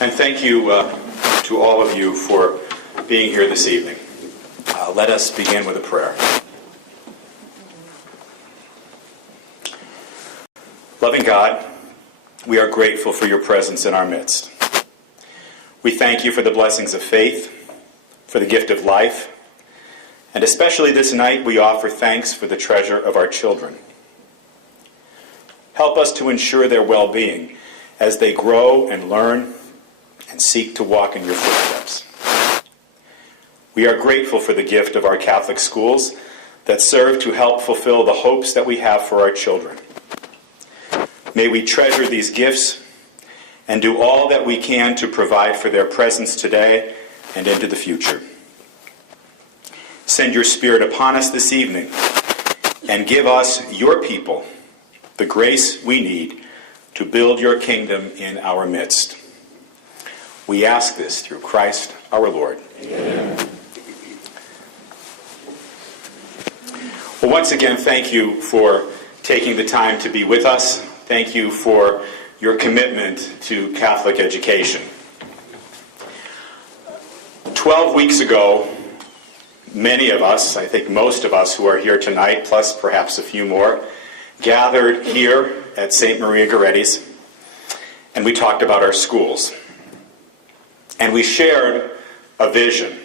And thank you to all of you for being here this evening. Let us begin with a prayer. Loving God, we are grateful for your presence in our midst. We thank you for the blessings of faith, for the gift of life, and especially this night we offer thanks for the treasure of our children. Help us to ensure their well-being as they grow and learn and seek to walk in your footsteps. We are grateful for the gift of our Catholic schools that serve to help fulfill the hopes that we have for our children. May we treasure these gifts and do all that we can to provide for their presence today and into the future. Send your Spirit upon us this evening and give us, your people, the grace we need to build your kingdom in our midst. We ask this through Christ our Lord. Amen. Well, once again, thank you for taking the time to be with us. Thank you for your commitment to Catholic education. 12 weeks ago, many of us, I think most of us who are here tonight, plus perhaps a few more, gathered here at St. Maria Goretti's, and we talked about our schools. And we shared a vision.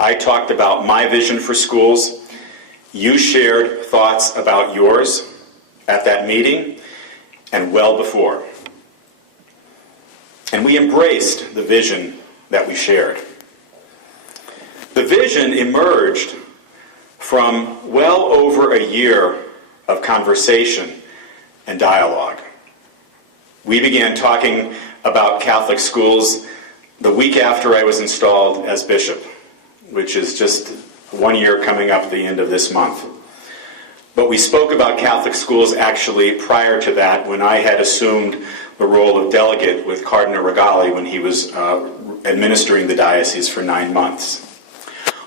I talked about my vision for schools. You shared thoughts about yours at that meeting and well before. And we embraced the vision that we shared. The vision emerged from well over a year of conversation and dialogue. We began talking about Catholic schools the week after I was installed as bishop, which is just 1 year coming up at the end of this month. But we spoke about Catholic schools actually prior to that, when I had assumed the role of delegate with Cardinal Regali when he was administering the diocese for 9 months.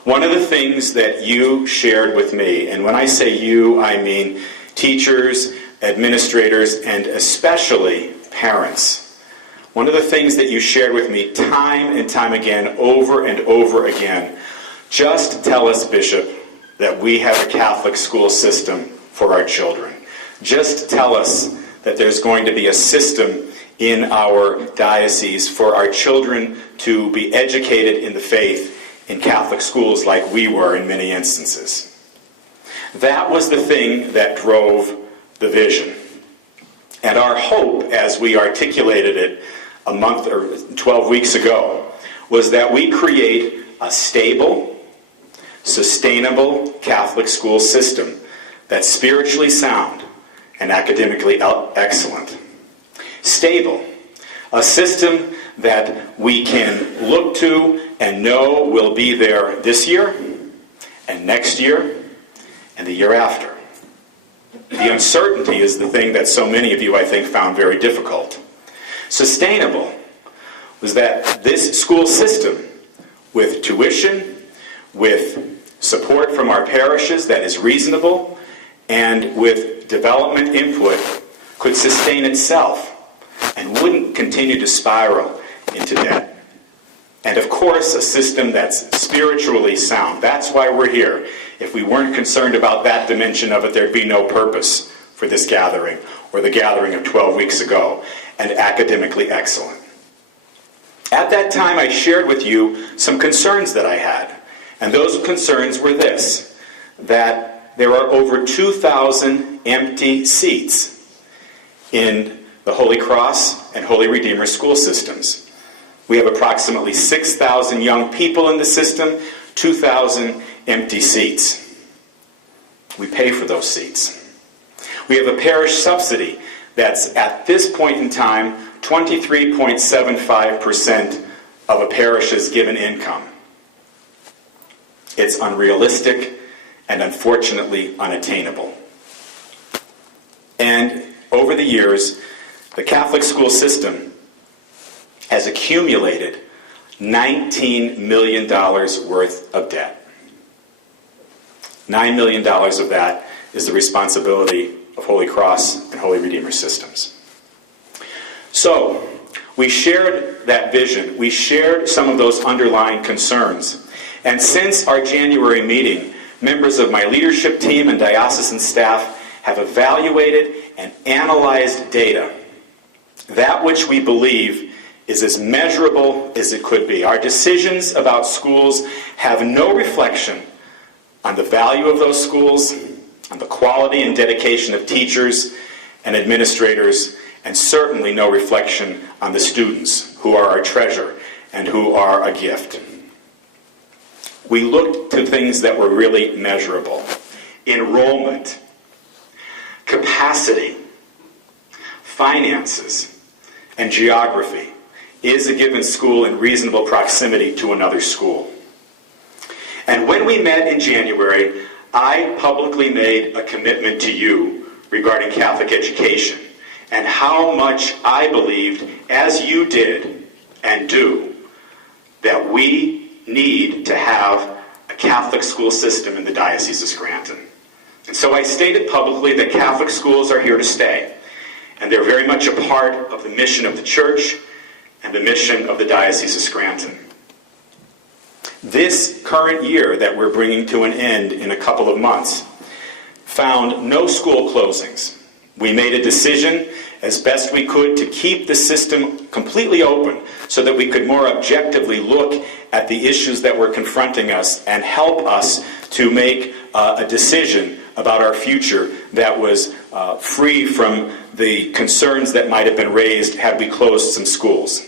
One of the things that you shared with me, and when I say you, I mean teachers, administrators, and especially parents. One of the things that you shared with me time and time again, over and over again, just tell us, Bishop, that we have a Catholic school system for our children. Just tell us that there's going to be a system in our diocese for our children to be educated in the faith in Catholic schools like we were in many instances. That was the thing that drove the vision. And our hope, as we articulated it a month or 12 weeks ago, was that we create a stable, sustainable Catholic school system that's spiritually sound and academically excellent. Stable, a system that we can look to and know will be there this year and next year and the year after. The uncertainty is the thing that so many of you, I think, found very difficult. Sustainable was that this school system, with tuition, with support from our parishes that is reasonable, and with development input, could sustain itself and wouldn't continue to spiral into debt. And of course, a system that's spiritually sound. That's why we're here. If we weren't concerned about that dimension of it, there'd be no purpose for this gathering, or the gathering of 12 weeks ago, and academically excellent. At that time, I shared with you some concerns that I had. And those concerns were this, that there are over 2,000 empty seats in the Holy Cross and Holy Redeemer school systems. We have approximately 6,000 young people in the system, 2,000 empty seats. We pay for those seats. We have a parish subsidy that's, at this point in time, 23.75% of a parish's given income. It's unrealistic and unfortunately unattainable. And over the years, the Catholic school system has accumulated $19 million worth of debt. $9 million of that is the responsibility of Holy Cross and Holy Redeemer systems. So, We shared that vision. We shared some of those underlying concerns. And since our January meeting, members of my leadership team and diocesan staff have evaluated and analyzed data, that which we believe is as measurable as it could be. Our decisions about schools have no reflection on the value of those schools, on the quality and dedication of teachers and administrators, and certainly no reflection on the students, who are our treasure and who are a gift. We looked to things that were really measurable. Enrollment, capacity, finances, and geography. Is a given school in reasonable proximity to another school? And when we met in January, I publicly made a commitment to you regarding Catholic education and how much I believed, as you did and do, that we need to have a Catholic school system in the Diocese of Scranton. And so I stated publicly that Catholic schools are here to stay, and they're very much a part of the mission of the Church and the mission of the Diocese of Scranton. This current year that we're bringing to an end in a couple of months found no school closings. We made a decision as best we could to keep the system completely open so that we could more objectively look at the issues that were confronting us and help us to make a decision about our future that was free from the concerns that might have been raised had we closed some schools.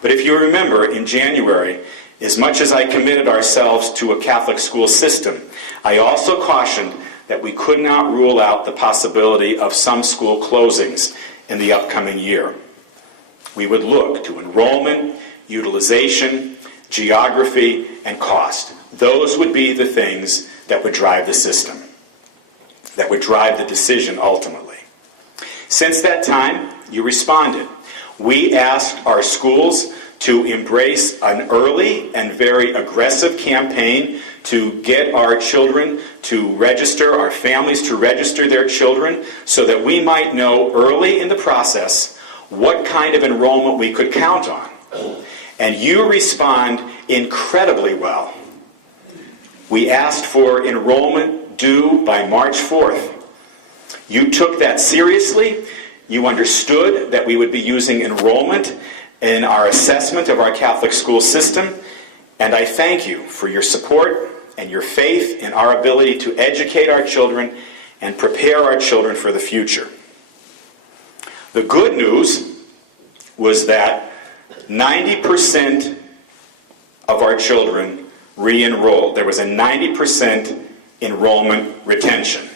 But if you remember, in January, as much as I committed ourselves to a Catholic school system, I also cautioned that we could not rule out the possibility of some school closings in the upcoming year. We would look to enrollment, utilization, geography, and cost. Those would be the things that would drive the system, that would drive the decision ultimately. Since that time, you responded. We asked our schools to embrace an early and very aggressive campaign to get our children to register, our families to register their children, so that we might know early in the process what kind of enrollment we could count on. And you respond incredibly well. We asked for enrollment due by March 4th. You took that seriously. You understood that we would be using enrollment in our assessment of our Catholic school system, and I thank you for your support and your faith in our ability to educate our children and prepare our children for the future. The good news was that 90% of our children re-enrolled. There was a 90% enrollment retention.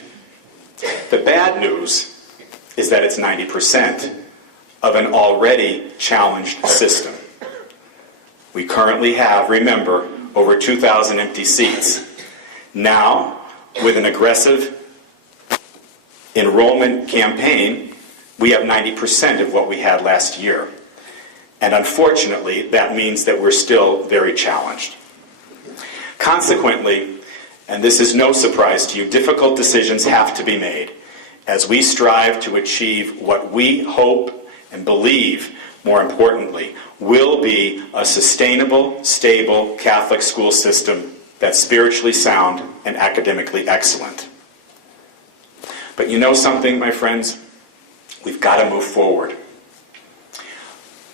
The bad news is that it's 90% of an already challenged system. We currently have, remember, over 2,000 empty seats. Now, with an aggressive enrollment campaign, we have 90% of what we had last year. And unfortunately, that means that we're still very challenged. Consequently, and this is no surprise to you, difficult decisions have to be made as we strive to achieve what we hope and believe, more importantly, will be a sustainable, stable Catholic school system that's spiritually sound and academically excellent. But you know something, my friends? We've got to move forward.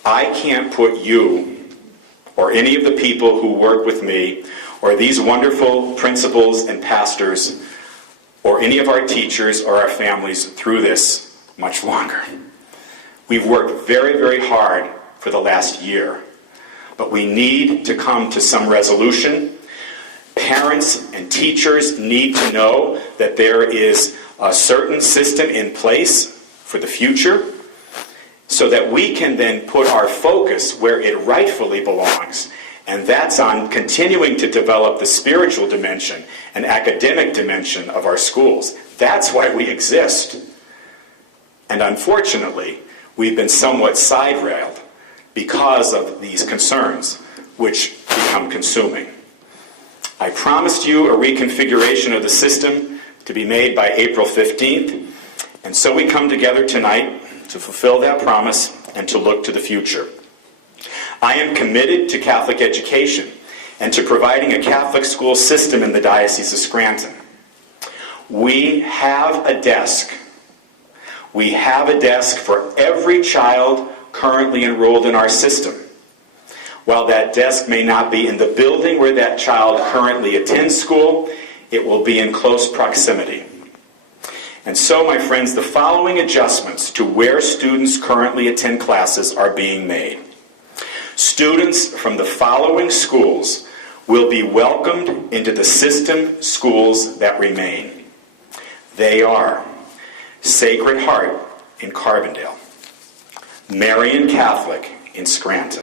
I can't put you or any of the people who work with me or these wonderful principals and pastors or any of our teachers or our families through this much longer. We've worked very, very hard for the last year, but we need to come to some resolution. Parents and teachers need to know that there is a certain system in place for the future so that we can then put our focus where it rightfully belongs, and that's on continuing to develop the spiritual dimension and academic dimension of our schools. That's why we exist. And unfortunately, we've been somewhat side-railed because of these concerns, which become consuming. I promised you a reconfiguration of the system to be made by April 15th, and so we come together tonight to fulfill that promise and to look to the future. I am committed to Catholic education and to providing a Catholic school system in the Diocese of Scranton. We have a desk. We have a desk for every child currently enrolled in our system. While that desk may not be in the building where that child currently attends school, it will be in close proximity. And so, my friends, the following adjustments to where students currently attend classes are being made. Students from the following schools will be welcomed into the system schools that remain. They are Sacred Heart in Carbondale, Marian Catholic in Scranton,